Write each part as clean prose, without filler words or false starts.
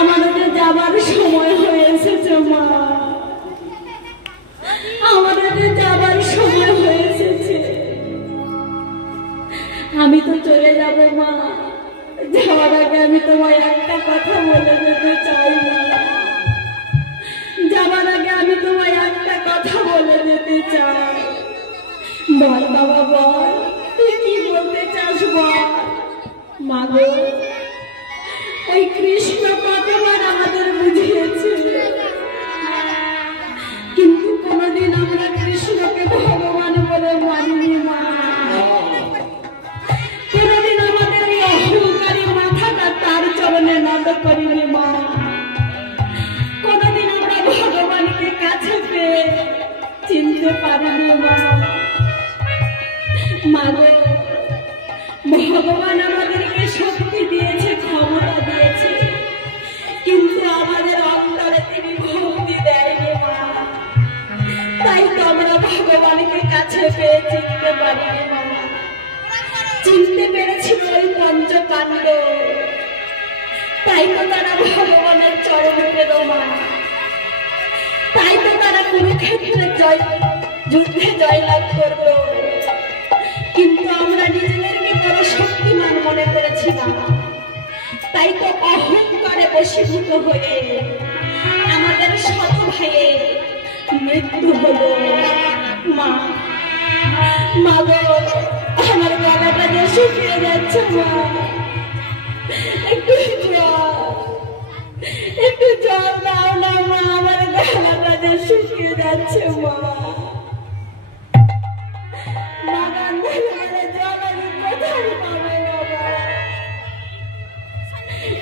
আমাদের যাবার সময় হয়ে এসেছে মা, আমাদের যাবার সময় হয়ে এসেছে। আমি তো চলে যাব মা, যাওয়ার আগে আমি তোমায় একটা কথা বলে যেতে চাই না। যাবার আগে আমি তোমায় একটা কথা বলে যেতে চাই। বল বাবা বল, তুই কি বলতে চাস বল। মা গো, ওই কৃষ্ণ কতবার আমাদের বুঝিয়েছে, কিন্তু কোনদিন আমরা কৃষ্ণকে ভগবান বলে মানিনি মা। কোনদিন আমাদের এই অহংকারী মাথাটা তার চরণে নত করিনি মা। কোনদিন আমরা ভগবানকে কাছে পেয়ে চিনতে পারিনি মা। মা গো, ভগবান আমাদেরকে শক্তি দিয়েছে, ক্ষমতা দিয়েছে, কিন্তু আমাদের অন্তরে তিনি ভক্তি দেয়নি মা। তাই তো আমরা ভগবানকে কাছে পেয়ে চিনতে পারিনি মা। চিনতে পেরেছিল ওই পঞ্চপাণ্ড, তাই তো তারা ভগবানের চরণে পেল মা। তাই তো তারা কুরুক্ষেত্রে যুদ্ধে জয়লাভ করলো। কিন্তু আমরা নিজেদেরকে বড় শক্তিমান মনে করেছিলাম, তাই তো অহংকারে বশীভূত হয়ে আমাদের শত ভাইয়ের মৃত্যু হলো মা। মা গো, আমার গলাটা যে শুকিয়ে যাচ্ছে মা, একটু জল দাও না মা, আমার গলাটা যে শুকিয়ে যাচ্ছে মা।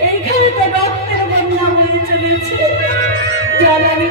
এইখানে তো রক্তের বন্যা হয়ে চলেছে, জল আমি